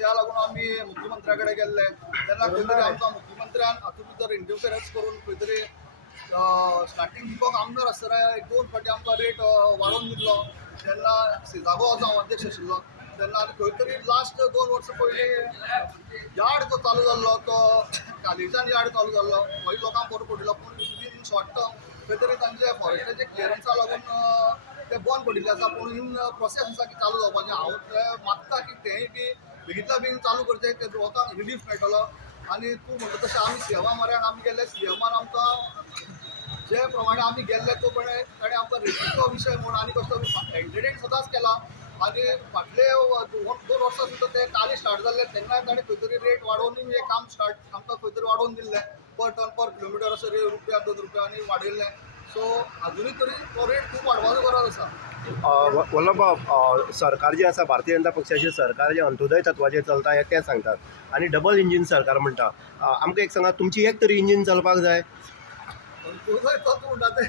विशया लागून आमी मुख्यमंत्र्या कडेन गेल्ले तेन्ना खंय तरी आमकां मुख्यमंत्र्यान हातूंत भितर इंटरफिरन्स करून खंय तरी स्टार्टींग दीपक आमदार आसतना 1-2 फावटी आमकां रेट वाडोवन दिल्लो तेन्ना जागो हांव अध्यक्ष आशिल्लो तेन्ना आनी खंय तरी लास्ट 2 वर्सां पयलीं यार्ड जो चालू जाल्लो तो कालेच्यान यार्ड चालू जाल्लो मागीर लोकांक बरो पडिल्लो पूण इन शॉर्ट टर्म खंय तरी तांचे फॉरेस्टाचे क्लियरन्सा लागून ते बंद पडिल्ले आसा पूण इन प्रोसेस आसा की चालू जावपाचें हांव मागता की तेंय बी बेगींतल्या बेगीन चालू करचें ते लोकांक रिलीफ मेळटलो आनी तूं म्हणटा तशें आमी सीएमा म्हऱ्यान आमी गेल्ले सीएमान आमकां जे प्रमाणे आमी गेल्ले तो ताणें आमकां रेटीचो विशय म्हूण आनी कसलो एंटरटेन सदांच केला आनी फाटले 2 वर्सां सुद्दां ते काली स्टार्ट जाल्ले तेन्ना ताणें खंय तरी रेट वाडोवनूय हें काम स्टार्ट आमकां खंय तरी वाडोवन दिल्लें पर टन पर किलोमिटर अशें ₹1-2 आनी वाडयल्लें सो अजुनूय तरी तो रेट खूब वाडपाचो गरज आसा. वल्लभ सरकार जे आसा भारतीय जनता पक्षाचे सरकार जे अंत्योदय तत्वाचेर चलता हें तें सांगतात आनी डबल इंजीन सरकार म्हणटा आमकां एक सांगात तुमची एक तरी इंजीन चलपाक जाय अंत्योदय तत्व म्हणटा तें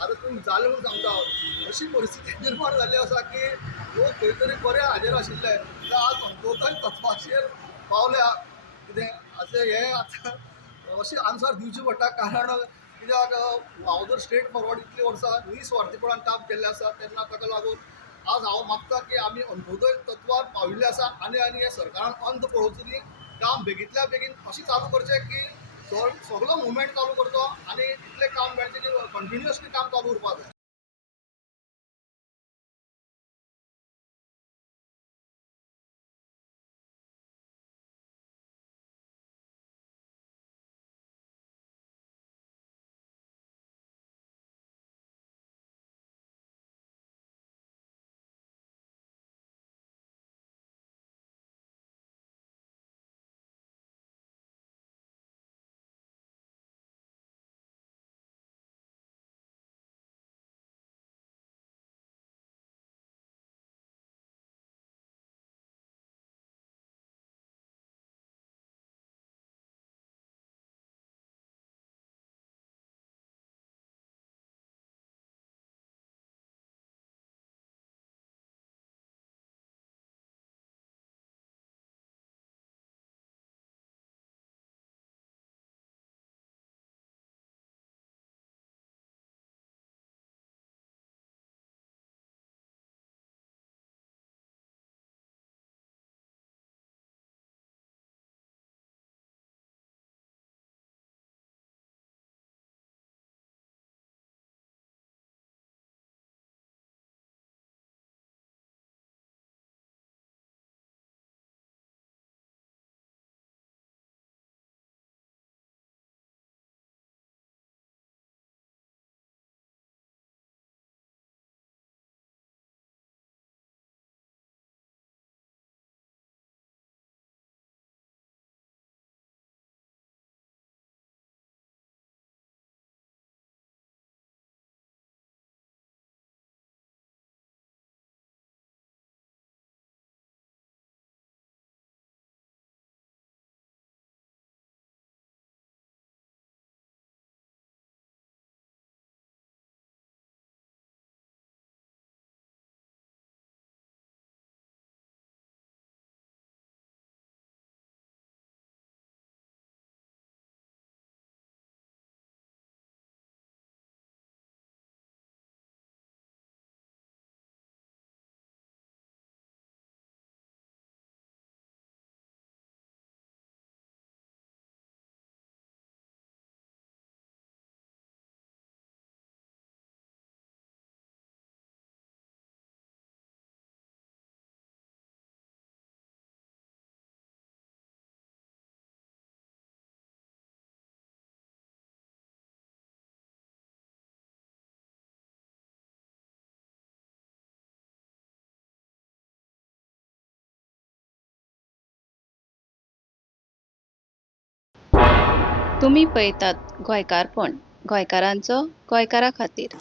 आतां तुमी जालें म्हूण सांगता अशी परिस्थिती निर्माण जाल्ली आसा की लोक खंय तरी बरे हाजेर आशिल्ले आज अंत्योदय तत्वाचेर पावल्या कितें अशें हें आतां अशी आन्सर दिवची पडटा कारण कित्याक हांव जर स्ट्रेट फॉरवर्ड इतली वर्सां निस्वार्थीपणान काम केल्लें आसा तेन्ना ताका लागून आज हांव मागता की आमी अंत्योदय तत्वार पाविल्ले आसा आनी हे सरकारान अंत पळोवचुनी काम बेगींतल्या बेगीन अशें चालू करचें की सगळो मुवमेंट चालू करचो आनी इतलें काम मेळचें की कंटिन्युअसली काम चालू उरपाक जाय. तुम्ही पळयतात गोंयकारपण गोंयकारांचो गोंयकारा खातीर.